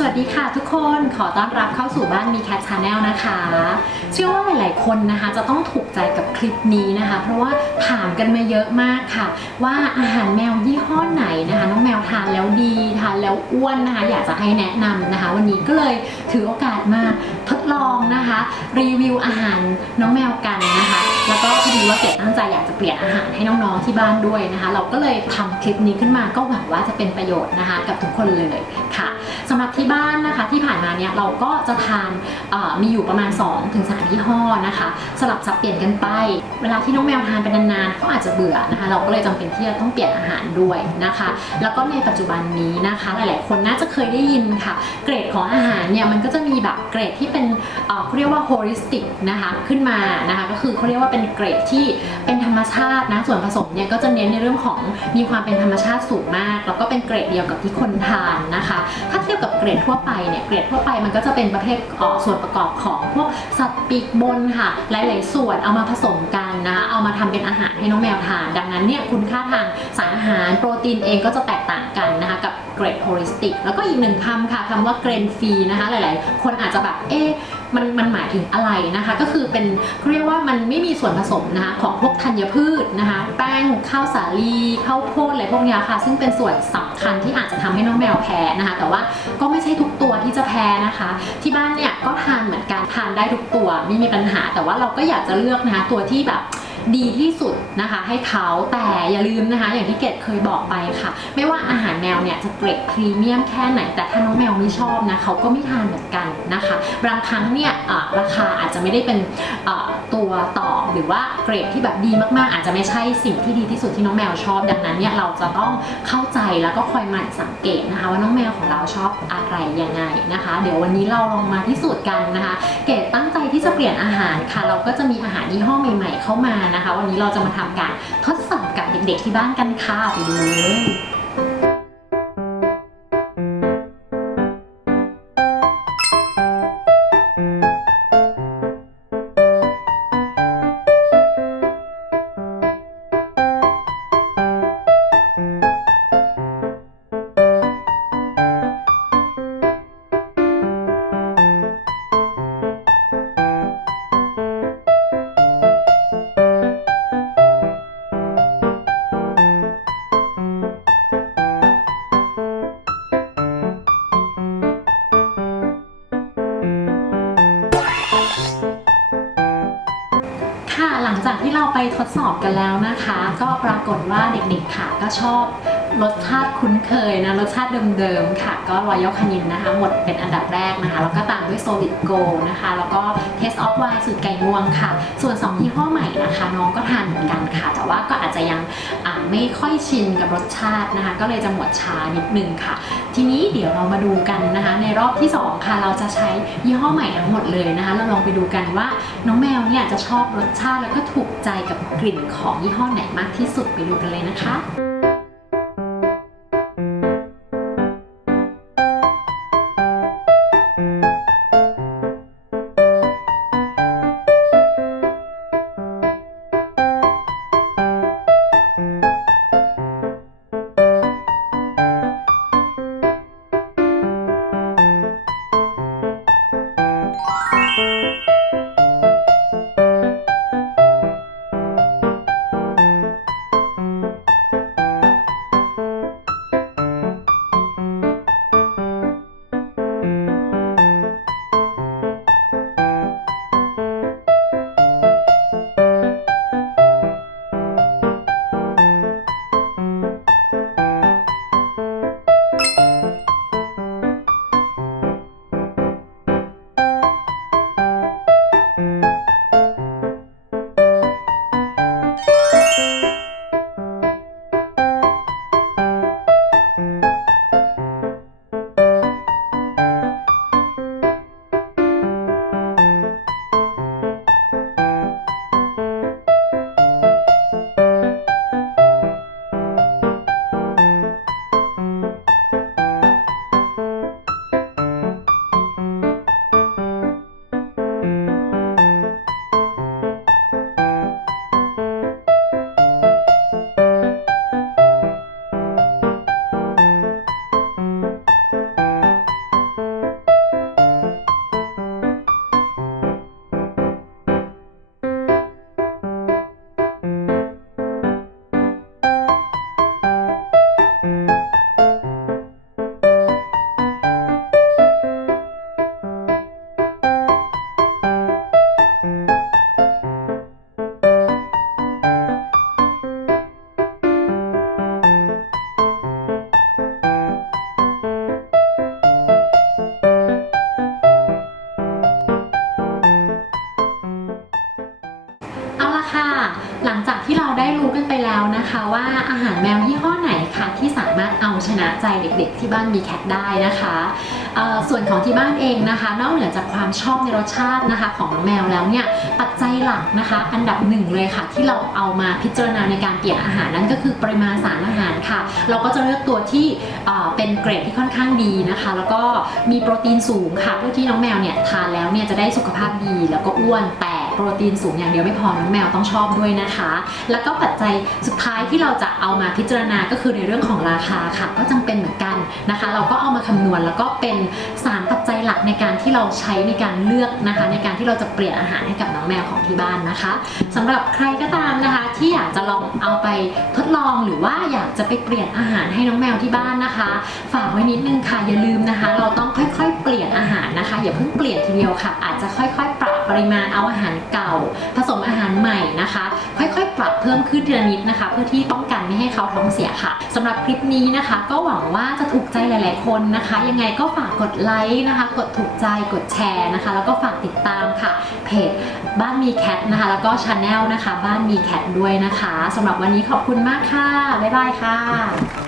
สวัสดีค่ะทุกคนขอต้อนรับเข้าสู่บ้านมีแคทชาแนลนะคะ เชื่อว่าหลาย ๆ คนนะคะ จะต้องถูกใจกับคลิปนี้นะคะ เพราะว่าถามกันมาเยอะมากค่ะ ว่าอาหารแมวยี่ห้อไหนนะคะ น้องแมวทานแล้วดีทานแล้วอ้วนนะคะ อยากจะให้แนะนำนะคะ วันนี้ก็เลยถือโอกาสมาทดลองนะคะ รีวิวอาหารน้องแมวกันนะคะ เกดตั้งใจอยากจะเปลี่ยนอาหารให้น้องๆที่บ้านด้วยนะคะ-เราก็เลยทำคลิปนี้ขึ้นมาก็หวังว่าจะเป็นประโยชน์นะคะ กับทุกคนเลยค่ะสำหรับที่บ้านนะคะที่ผ่านมาเนี่ยเราก็จะทานมีอยู่ประมาณ 2-3ถึง3ยี่ห้อนะคะ สลับสับเปลี่ยนกันไป เวลาที่น้องแมวทานไปนานๆเขาอาจจะเบื่อนะคะ เราก็เลยจำเป็นที่จะต้องเปลี่ยนอาหารด้วยนะคะ แล้วก็ในปัจจุบันนี้นะคะ หลายๆ คนน่าจะเคยได้ยินค่ะ เกรดของอาหารเนี่ยมันก็จะมีแบบเกรดที่เป็นเขาเรียกว่า holistic นะคะขึ้นมานะคะ ก็คือเขาเรียกว่าเป็นเกรดที่เป็นธรรมชาตินะส่วนผสมเนี่ยก็จะเน้นในเรื่องของมีความเป็นธรรมชาติสูงมาก แล้วก็เป็นเกรดเดียวกับที่คนทานนะคะ ถ้าเทียบกับเกรดทั่วไปเนี่ยเกรดทั่วไปมันก็จะเป็นประเภทส่วนประกอบของพวกสัตว์ปีกบนค่ะ หลาย ๆ ส่วนเอามาผสมกันนนะ เอามาทำเป็นอาหารให้น้องแมวทาน ดังนั้นเนี่ยคุณค่าทางสารอาหารโปรตีนเองก็จะแตกต่างกันนะคะกับ เกรดโฮลิสติกแล้วก็อีกหนึ่งคำค่ะคำว่าเกรนฟรีนะคะหลาย ๆ คนอาจจะแบบเอ๊ะมันมันหมายถึงอะไรนะคะ ก็คือเป็นเรียกว่ามันไม่มีส่วนผสมนะคะของพวกธัญพืชนะคะแป้งข้าวสาลีข้าวโพดอะไรพวกนี้ค่ะ ซึ่งเป็นส่วนสำคัญที่อาจจะทำให้น้องแมวแพ้นะคะ แต่ว่าก็ไม่ใช่ทุกตัวที่จะแพ้นะคะ ที่บ้านเนี่ยก็ทานเหมือนกันทานได้ทุกตัวไม่มีปัญหา แต่ว่าเราก็อยากจะเลือกนะคะตัวที่แบบ ดีที่สุดนะคะ ให้เขาแต่อย่าลืมนะคะ อย่างที่เกดเคยบอกไปค่ะ ไม่ว่าอาหารแมวเนี่ยจะเกรดพรีเมียมแค่ไหน แต่ถ้าน้องแมวไม่ชอบนะเขาก็ไม่ทานเหมือนกันนะคะ บางครั้งเนี่ยราคาอาจจะไม่ได้เป็นตัวต่อหรือว่าเกรดที่แบบดีมากๆ อาจจะไม่ใช่สิ่งที่ดีที่สุดที่น้องแมวชอบ ดังนั้นเนี่ยเราจะต้องเข้าใจแล้วก็คอยหมั่นสังเกตนะคะ ว่าน้องแมวของเราชอบอะไรยังไงนะคะ เดี๋ยววันนี้เราลองมาพิสูจน์กันนะคะ เกดตั้งใจที่จะเปลี่ยนอาหารค่ะ เราก็จะมีอาหารยี่ห้อใหม่ ๆ เข้ามานะคะ วันนี้เราจะมาทำการทดสอบกับเด็กๆที่บ้านกันค่ะไปดูเลย หลังจากที่เราไปทดสอบกันแล้วนะคะ ก็ปรากฏว่าเด็กๆค่ะก็ชอบ รสชาติคุ้นเคยนะรสชาติเดิมๆค่ะ ก็รอยัลคานินนะคะ หมดเป็นอันดับแรกนะคะ แล้วก็ตามด้วยโซลิดโกนะคะ แล้วก็เทสออฟไวสูตรไก่งวงค่ะ ส่วน2ยี่ห้อใหม่นะคะ น้องก็ทานเหมือนกันค่ะ แต่ว่าก็อาจจะยังไม่ค่อยชินกับรสชาตินะคะ ก็เลยจะหมดช้านิดนึงค่ะ ทีนี้เดี๋ยวเรามาดูกันนะคะ ในรอบที่สองค่ะ เราจะใช้ยี่ห้อใหม่ทั้งหมดเลยนะคะ เราลองไปดูกันว่าน้องแมวเนี่ยจะชอบรสชาติแล้วก็ถูกใจกับกลิ่นของยี่ห้อไหนมากที่สุดไปดูกันเลยนะคะ นะคะว่าอาหารแมวยี่ห้อไหนคะที่สามารถเอาชนะใจเด็กๆ ที่บ้านมีแคทได้นะคะส่วนของที่บ้านเองนะคะ นอกเหนือจากความชอบในรสชาตินะคะ ของน้องแมวแล้วเนี่ยปัจจัยหลักนะคะ อันดับหนึ่งเลยค่ะ ที่เราเอามาพิจารณาในการเปลี่ยนอาหารนั่นก็คือปริมาณสารอาหารค่ะ เราก็จะเลือกตัวที่เป็นเกรดที่ค่อนข้างดีนะคะ แล้วก็มีโปรตีนสูงค่ะเพื่อที่น้องแมวเนี่ยทานแล้วเนี่ยจะได้สุขภาพดีแล้วก็อ้วนแต่ โปรตีนสูงอย่างเดียวไม่พอน้องแมวต้องชอบด้วยนะคะ แล้วก็ปัจจัยสุดท้ายที่เราจะเอามาพิจารณาก็คือในเรื่องของราคาค่ะ ก็จำเป็นเหมือนกันนะคะ เราก็เอามาคำนวณแล้วก็เป็นสามปัจจัยหลักในการที่เราใช้ในการเลือกนะคะ ในการที่เราจะเปลี่ยนอาหารให้กับน้องแมวของที่บ้านนะคะสำหรับใครก็ตามนะคะ ที่อยากจะลองเอาไปทดลองหรือว่าอยากจะไปเปลี่ยนอาหารให้น้องแมวที่บ้านนะคะ ฝากไว้นิดนึงค่ะอย่าลืมนะคะ เราต้องค่อยๆ เปลี่ยนอาหารนะคะ อย่าเพิ่งเปลี่ยนทีเดียวค่ะ อาจจะค่อยๆปรับ ปริมาณเอาอาหารเก่า ผสมอาหารใหม่นะคะ ค่อยๆ ปรับเพิ่มขึ้นทีละนิดนะคะ เพื่อที่ป้องกันไม่ให้เขาท้องเสียค่ะสำหรับคลิปนี้นะคะ ก็หวังว่าจะถูกใจหลาย ๆ คนนะคะ ยังไงก็ฝากกดไลค์นะคะ กดถูกใจกดแชร์นะคะ แล้วก็ฝากติดตามค่ะ เพจบ้านมีแคทนะคะ แล้วก็ชาแนลนะคะ บ้านมีแคทด้วยนะคะสำหรับวันนี้ขอบคุณมากค่ะบ๊ายบายค่ะ